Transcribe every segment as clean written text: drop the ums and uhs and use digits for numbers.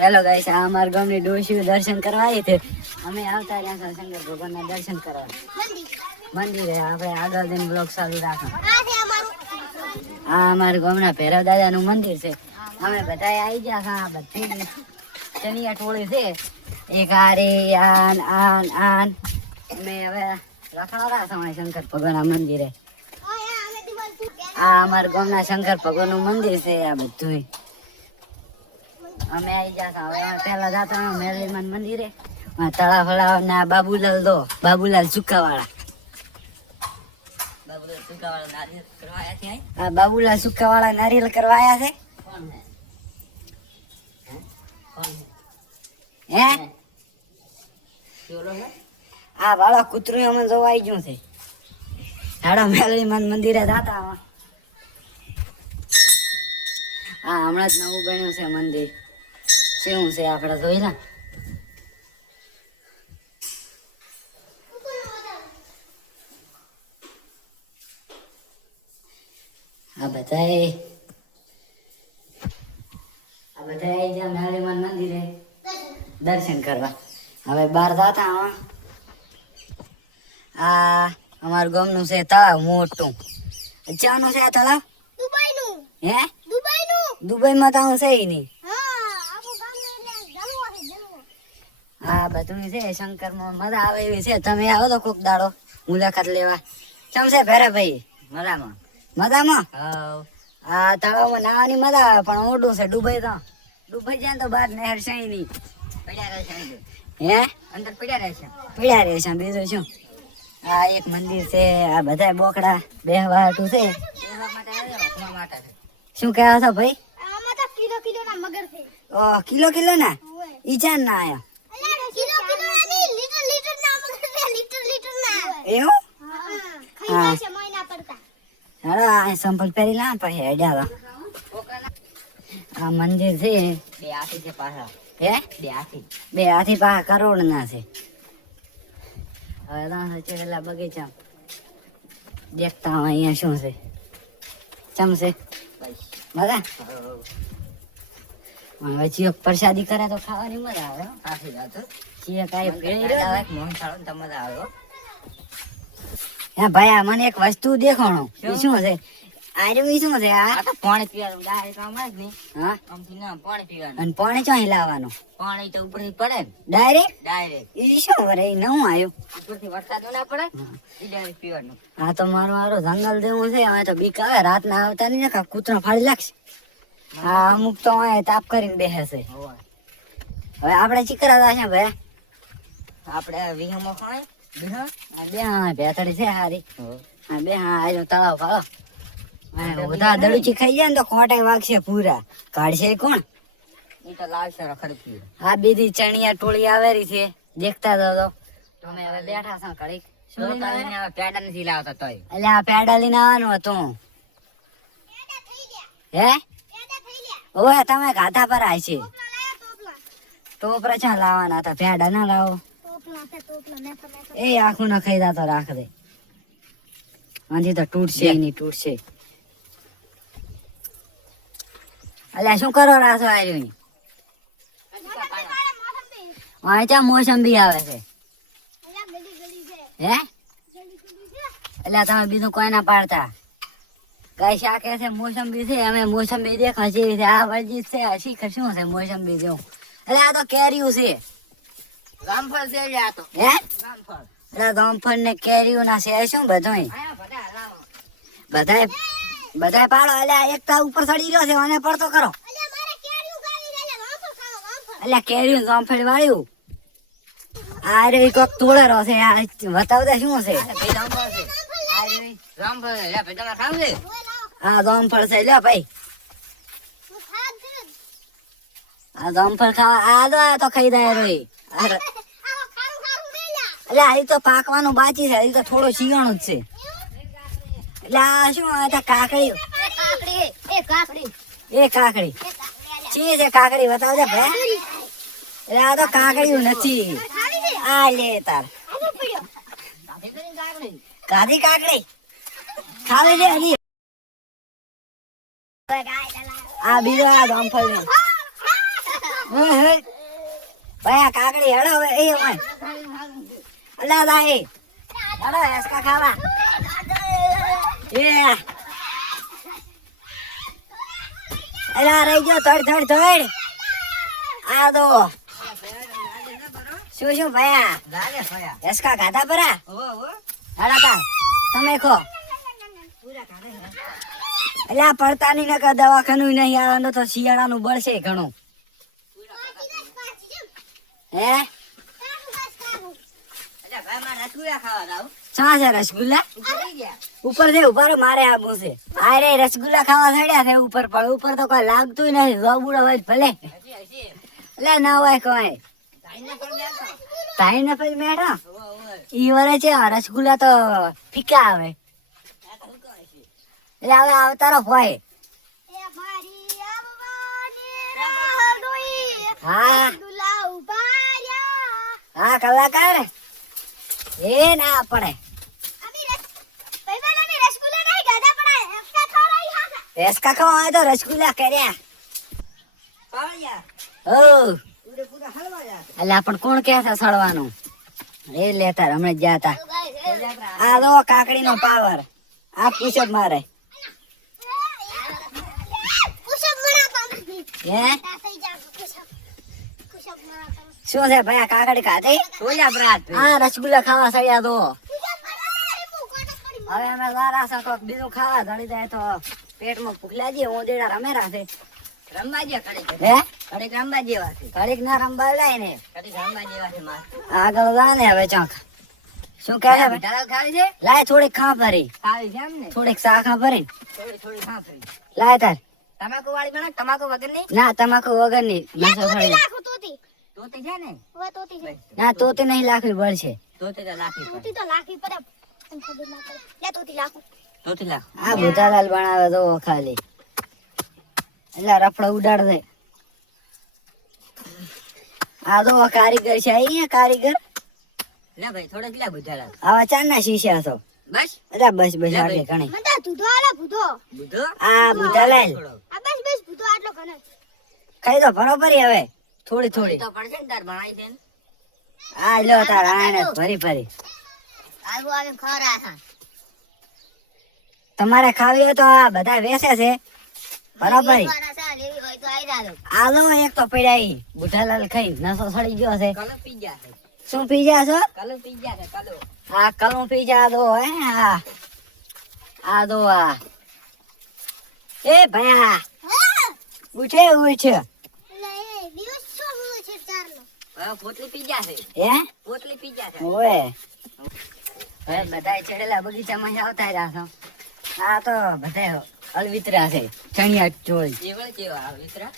Hello guys, આ અમારા ગામની ડોશી દર્શન કરવા આવી છે. અમે આવતા રહ્યા હતા શંકર ભગવાનના દર્શન કરવા મંદિરે. આપણે આગળ જઈને બ્લોગ ચાલુ રાખો. આ અમારા ગામના ભૈરવ દાદાનું મંદિર છે. અમે બધા આવી ગયા હા, બધી ચણિયા ટોળી છે. એક આરે આન આન આન અમે હવે રખડાતા સમય શંકર ભગવાનના મંદિરે. આ અમારા ગામના શંકર ભગવાનનું મંદિર છે. આ બધું અમે આવી જતા. હવે પેલા જતા મેરલીમાન મંદિરે, તળાવ ફળાવ ના બાબુલાલ સુકાવાળા. બાબુલાલ સુકાવાળા નારિયેલ કરવા આવ્યા છે. હે આ વાળો કૂતરું અમે જોવા આવી ગયું છે. હાડા મેરલીમાન મંદિરે જતા. હા, હમણાં જ નવું બન્યું છે મંદિર. શું છે આપણે જોઈ ને. આ બધા જ્યાં મેરલીમાન મંદિરે દર્શન કરવા. હવે બહાર જતા. આ અમારું ગામનું છે તળાવ મોટું. ચાનું છે આ તળાવ? હે દુબઈમાં તો હું છે નહીં. હા, બધું છે શંકરમાં મજા આવે એવી છે. તમે આવો તો કોક દાડો મુલાકાત લેવા. ચમ છે ભેરા ભાઈ? મજામાં. આ તળાવમાં નાવાની મજા આવે, પણ ઓડું છે. ડુબઈ જાય તો બહાર નહેર છે નહીં. હે અંદર પડ્યા રહેશે બીજું શું. આ એક મંદિર છે. આ બધા બોકડા બેહવા હાટું છે. શું કહેવા છો ભાઈ? કિલો ના ઈજાન ના આયા એવું? હા, સંપલ પહેરી લા પછી હેડ્યા. આ મંદિર છે. બે હાથી છે પાછા. હે બે હાથી પાછા કરોડ ના છે. હવે ચેલા બગીચા દેખતા હોય અહીંયા શું છે. ચમશે મજા. હવે ચિયો પ્રસાદી કરે તો ખાવાની મજા આવે. હા ભાઈ, આ મને એક વસ્તુ દેખાણો. શું છે? આર્યું શું છે? આ તો પાણી પીવાનું ડાયરેક્ટ આમ જ નહીં. હા, આમથી ના પાણી પીવાનું. અને પાણી ક્યાં લાવવાનું? પાણી તો ઉપરથી પડે ને. ડાયરેક્ટ ઈ શું કરે? એ નવું આવ્યું. ઉપરથી વરસાદ ના પડે ઈ ડાયરેક્ટ પીવાનું. હા તો મારું જંગલ જેવું છે. હવે તો બીક આવે. રાતના આવતા નહીં ને કૂતરા ફાડી લાગશે. હા, અમુક તો તાપ કરીને બેસે છે. હવે આપણે ચીકરા છે ભાઈ. આપણે વિહમો ખાય બે ભેતડી છે હારી. હા બે હા તળાવ ફાળો. બધા દડુચી ખાઈ જાય ને તો ખોટે વાગશે પૂરા. કાઢશે કોણ? એ તો લાવશે રખડતી. હા, બીજી ચણિયા ટોળી આવેલી છે. દેખતા તો તમે હવે બેઠા છો ઘડીક. પેડા નથી લાવતા તોય. એટલે આ પેડા લઈને આવવાનું હતું. હે ઓય તમે ગાધા પર આય છે. ટોપરા ચા લાવવાના હતા? પેડા ના લાવો. એ આખું ના ખાઈ જાતો રાખ દે. હજી તો તૂટશે નહીં તૂટશે. અલ્યા શું કરો રાસો આવ્યું? ચા મોસંબી આવે છે. હે એટલે તમે બીજું કોઈ ના પાડતા. કઈ શાકે છે મોસંબી છે. અમે મોસંબી દેખા છે. આ વરજી છે. શીખર શું છે મોસંબી જેવું? એટલે આ તો કેરીયું છે. જામફળ છે આ તો. હે એટલે જામફળ ને કેરીયું ના છે શું બધું? બધાય પાડો. એટલે એકતા ઉપર ચડી રહ્યો છે અને પડતો કરો. એટલે કેરીયું જામફળ વાળ્યું. આ રે કોક તોડેરો છે. બતાવતા શું છે? હા, જામફળ છે. લ્યો ભાઈ, આ જામફળ ખાવા આ તો ખાઈ જાય રે. એટલે આ તો પાકવાનું બાકી છે. હજી તો થોડો શિયાળું જ છે. એટલે આ શું કાકડી ચી છે? કાકડી બતાવજે ભાઈ. એટલે આ તો કાકડીયું નથી. આ લે તાર કાધી કાકડી ખાવી લે. હજી આ બીજો આ જામફળ ભાઈ આ કાકડી હેડો હવે એ ઓય અલા દાઈ હેડો હેસકા ખાવા એ અલા રહી ગયો થડ આ દો શું ભાઈ હેસકા ખાધા પરા હેડા તા તમે ખો એટલે આ પડતા ની નકર દવાખાનું નહીં આવવાનું તો શિયાળાનું બળશે ઘણું હે શા છે રસગુલ્લા ઉપર છે ઉપર મારે આવું છે અરે રસગુલ્લા ખાવા ચડ્યા છે ઉપર પણ ઉપર તો કોઈ લાગતું નહીં રોબુડો હોય ભલે એટલે ના હોય કોઈ તાઈ ને પછી મેળો ઈ વરે છે રસગુલ્લા તો ફીકા આવે એટલે હવે આવતારો હોય હા હા કલાકાર એ ના પડે રેસકા ખાવા હોય તો રસગુલ્લા કર્યા એટલે પણ કોણ કે છે સળવાનું એ લેતા હમણાં જ જાતા આ દો કાકડી નો પાવર આ પુષપ મારે હે શું છે ભાઈ કાકડી ખાધી હા રસગુલ્લા ખાવા સળ્યા દો હવે અમે લારા શકો બીજું ખાવા ધડી જાય તો પેટમાં ભૂખ લાગી ઓંદેડા રમે રાખે રમવા જે કડીક રમવા જેવા છે કડીક ના રમવા લાય ને કડીક રમવા જેવા છે આગળ જા ને હવે ચોક શું કહે છે ખાવી છે લાય થોડીક ખા ભરી ખાવી છે એમ ને થોડીક સા ખા ભરી થોડી ખા ભરી લાય તાર તમાકુ વાળી બના તમાકુ વગર ની ના તમાકુ વગર ની નસો થોડી તોતી છે ને ઓ તોતી છે ના તોતી નહીં લાખવી બળશે તોતી તો લાખવી પડે લે તોતી લાખ આ ભૂતાલાલ બનાવે તો ખાલી એટલે રફડા ઉડાડ દે આ તો કારીગર છે અહીંયા કારીગર લે ભાઈ થોડક લે ભૂતાલાલ આવા ચાર ના શીશા તો બસ એટલે બસ આટલે ઘણી મતા દૂધો આલે બુધો આ ભૂતાલાલ આ બસ બુધો આટલો ઘણે ખાઈ તો બરોબર હવે થોડી તો પડશે ને તાર બનાવી દે આ લો તાર આને ભરી આવું ખરા હા તમારે ખાવી હોય તો આ બધા વેચે છે બરાબર આલો એક તો પીડાઈ બુઢાલાલ ખાઈ નસો સડી ગયો છે શું પીજા છો હા કલમ પીજા દો હે હા આ દો આ એ ભયા ઉઠે પોટલી પીજા છે હે પોટલી પીજા છે ઓય હવે બધા ચડેલા બગીચામાં આવતા રહ્યા છો આ તો બધા અલવિતરા છે ચણિયા ચોળ કેવળ કેવા અલવિતરા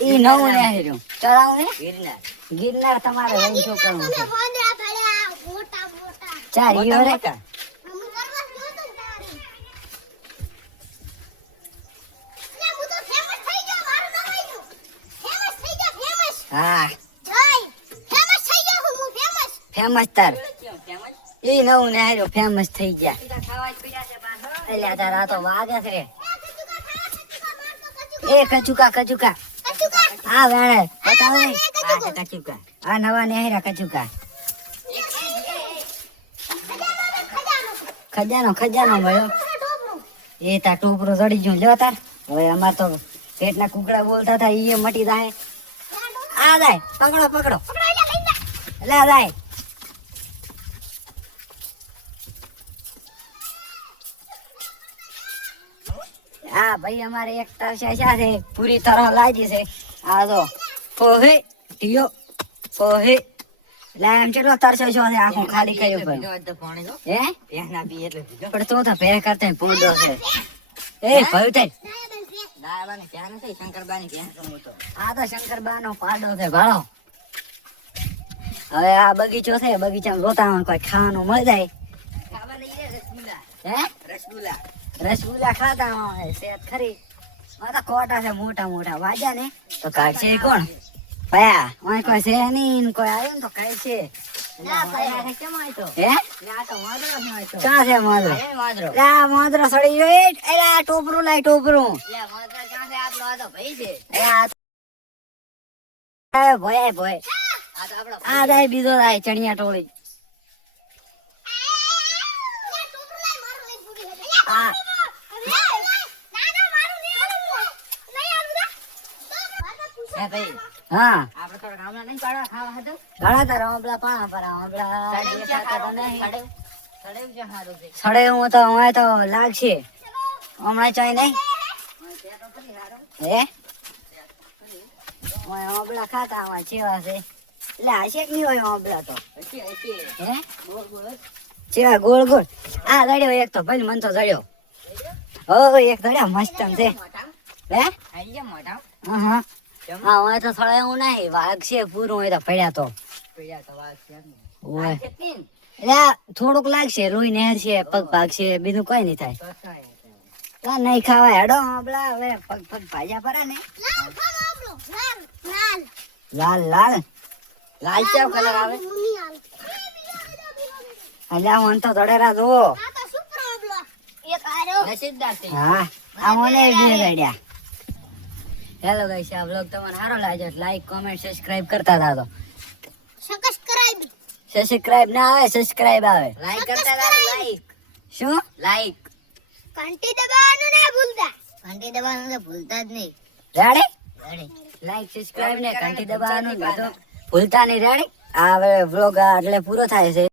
ઈ નવું ને હેરું ચડાવ ને ગિરનાર તમારે લઈને શું કરવું છે ચાર ઈયો રે હા ફેમસ તાર ઈ નવું ને હેરું ફેમસ થઈ ગયા એટલે તાર આ તો વાગે છે એ કચુકા હા વેણે બતાવો ને આ કચુકા આ નવા નેહરા કચુકા ખજાનો મળ્યો એ તાર ટોપરો ચડી ગયો લ્યો તાર હવે અમાર તો પેટના કુકડા બોલતા હતા ઈ મટી જાય આ જાય પકડો લે જાય હા ભાઈ અમારે એક તરસા છે પૂરી તરહ લાગી છે આ તો પોહે લે એમ કેટલો તરસો છે આખું ખાલી કર્યું ભાઈ હે પણ તો ભે કરતા પોંડો છે એ ભાઈ તે આ તો શંકરબા નો પાડો છે ભાડો હવે આ બગીચો છે બગીચામાં રોતા કોઈ ખાવાનું મળી જાય હે રસગુલ્લા ખાતા હોય સેત ખરી તો કોટા છે મોટા વાજા ને તો કાઢશે કોણ ભયા ઓય કોઈ છે નહીં કોઈ આવ્યું ને તો કાઢશે મોદરો સડી ગયો ટોપરું લાય ટોપરું ભોય ભોય આ દાય બીજો દાય ચણિયા ટોળી આ હા આપણે થોડા ગામડા નહીં પાડવા ખાવા હતું ઘણા તારા હમણાં પાણા પર હમણાં સડે હું તો અમારે તો લાગશે હમણાં ચાઈ નહીં હે હમણાં ખાતા આમાં ચેવા છે એટલે હશે કે નહીં હોય હમણાં તો હે ચેવા ગોળ ગોળ આ જડ્યો એક તો ભાઈ મન તો જડ્યો હો એક જડ્યા મસ્ત છે હે હા હા હા હોય તો થોડા એવું નહીં વાઘ છે પૂરું હોય તો પડ્યા તો થોડુંક લાગશે લોહી નહેર છે પગ ભાગશે બીજું કઈ નહીં થાય નહીં ખાવા હેડો હમણાં હવે પગ પગ ભાજ્યા પડે ને લાલ લાલ લાલ કેવો કલર આવે અલ્યા મન તો ધડેરા જુઓ હા આ મને રેડ્યા હેલો ગાઈસ આ વ્લોગ તમને સારો લાગ્યો લાઈક કોમેન્ટ સબસ્ક્રાઇબ કરતા થાતો સબસ્ક્રાઇબ ના આવે સબસ્ક્રાઇબ આવે લાઈક કરતા થાતો લાઈક શું લાઈક ઘંટી દબાવવાનું ના ભૂલતા ઘંટી દબાવવાનું તો ભૂલતા જ નહીં રેડી રેડી લાઈક સબસ્ક્રાઇબ ને ઘંટી દબાવવાનું બધું ભૂલતા નહીં રેડી આ હવે વ્લોગ એટલે પૂરો થાય છે